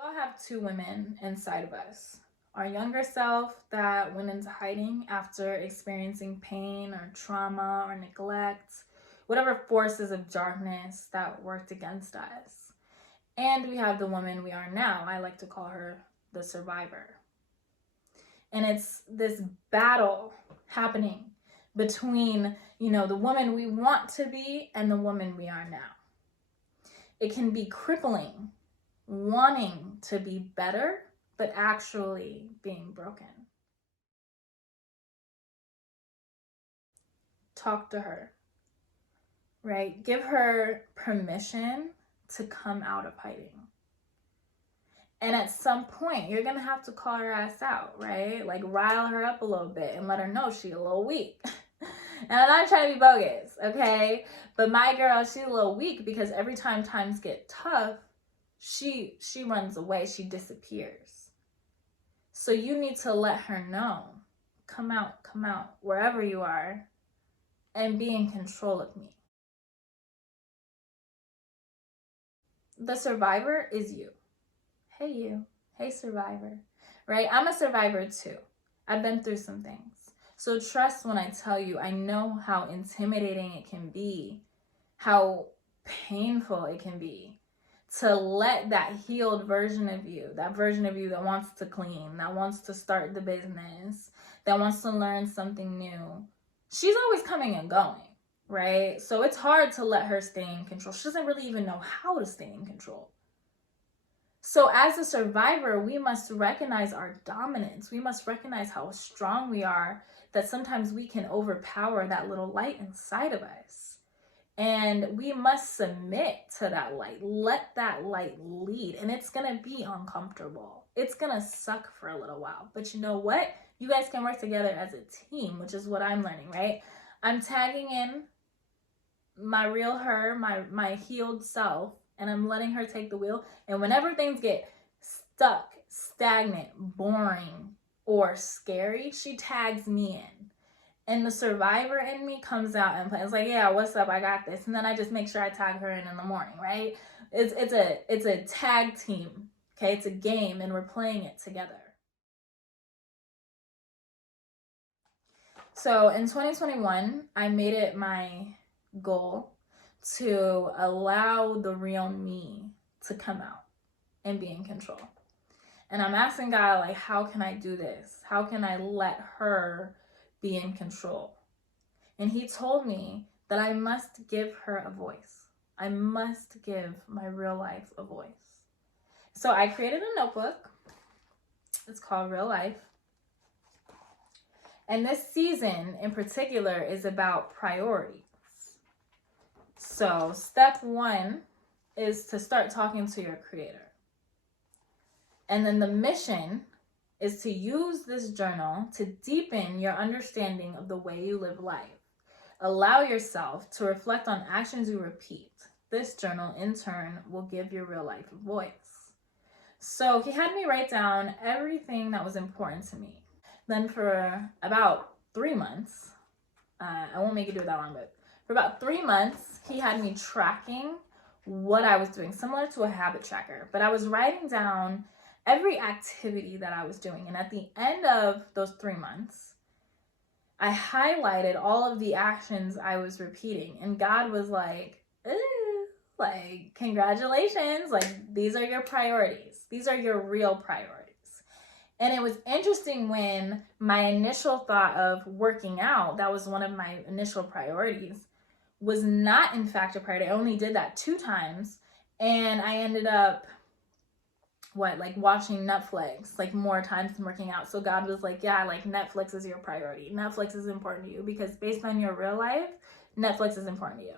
We all have two women inside of us. Our younger self that went into hiding after experiencing pain or trauma or neglect, whatever forces of darkness that worked against us. And we have the woman we are now. I like to call her the survivor. And it's this battle happening between, the woman we want to be and the woman we are now. It can be crippling, wanting to be better, but actually being broken. Talk to her, right? Give her permission to come out of hiding. And at some point, you're gonna have to call her ass out, right? Like rile her up a little bit and let her know she's a little weak. And I'm not trying to be bogus, okay? But my girl, she's a little weak because every time times get tough, she runs away, she disappears. So you need to let her know, come out, wherever you are, and be in control of me. The survivor is you. Hey you, hey survivor, right? I'm a survivor too. I've been through some things. So trust when I tell you, I know how intimidating it can be, how painful it can be to let that healed version of you, that version of you that wants to clean, that wants to start the business, that wants to learn something new. She's always coming and going, right? So it's hard to let her stay in control. She doesn't really even know how to stay in control. So as a survivor, we must recognize our dominance. We must recognize how strong we are, that sometimes we can overpower that little light inside of us. And we must submit to that light. Let that light lead. And it's going to be uncomfortable. It's going to suck for a little while. But you know what? You guys can work together as a team, which is what I'm learning, right? I'm tagging in my real her, my healed self, and I'm letting her take the wheel. And whenever things get stuck, stagnant, boring, or scary, she tags me in. And the survivor in me comes out and plays like, yeah, what's up? I got this. And then I just make sure I tag her in the morning, right? It's a tag team, okay? It's a game, and we're playing it together. So in 2021, I made it my goal to allow the real me to come out and be in control. And I'm asking God, like, how can I do this? How can I let her be in control? And he told me that I must give her a voice. I must give my real life a voice. So I created a notebook. It's called Real Life. And this season in particular is about priorities. So step 1 is to start talking to your creator. And then the mission is to use this journal to deepen your understanding of the way you live life. Allow yourself to reflect on actions you repeat. This journal, in turn, will give your real life a voice. So he had me write down everything that was important to me. Then for about 3 months, I won't make it do it that long, but for about 3 months, he had me tracking what I was doing, similar to a habit tracker. But I was writing down every activity that I was doing. And at the end of those 3 months, I highlighted all of the actions I was repeating. And God was like, congratulations. Like, these are your priorities. These are your real priorities. And it was interesting when my initial thought of working out, that was one of my initial priorities, was not in fact a priority. I only did that 2 times. And I ended up watching Netflix more times than working out. So God was like, yeah, Netflix is your priority. Netflix is important to you because based on your real life, Netflix is important to you.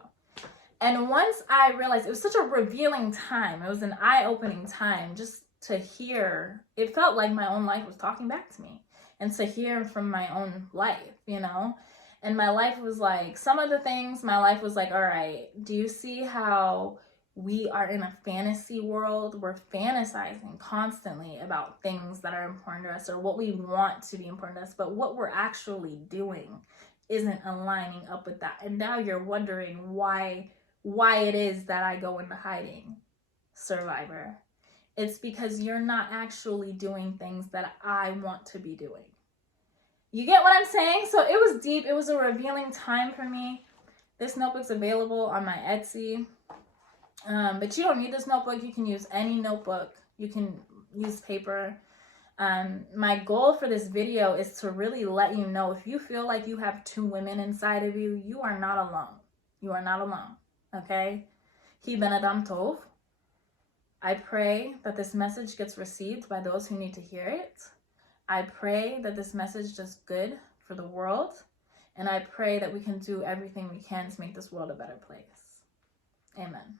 And once I realized, it was such a revealing time. It was an eye-opening time just to hear. It felt like my own life was talking back to me, and to hear from my own life, And my life was like, some of the things, my life was like, all right, do you see how we are in a fantasy world? We're fantasizing constantly about things that are important to us or what we want to be important to us, but what we're actually doing isn't aligning up with that. And now you're wondering why it is that I go into hiding, survivor. It's because you're not actually doing things that I want to be doing. You get what I'm saying? So it was deep. It was a revealing time for me. This notebook's available on my Etsy. But you don't need this notebook. You can use any notebook. You can use paper. My goal for this video is to really let you know, if you feel like you have two women inside of you, you are not alone. You are not alone. Okay? Hi ben adam tov. I pray that this message gets received by those who need to hear it. I pray that this message does good for the world. And I pray that we can do everything we can to make this world a better place. Amen.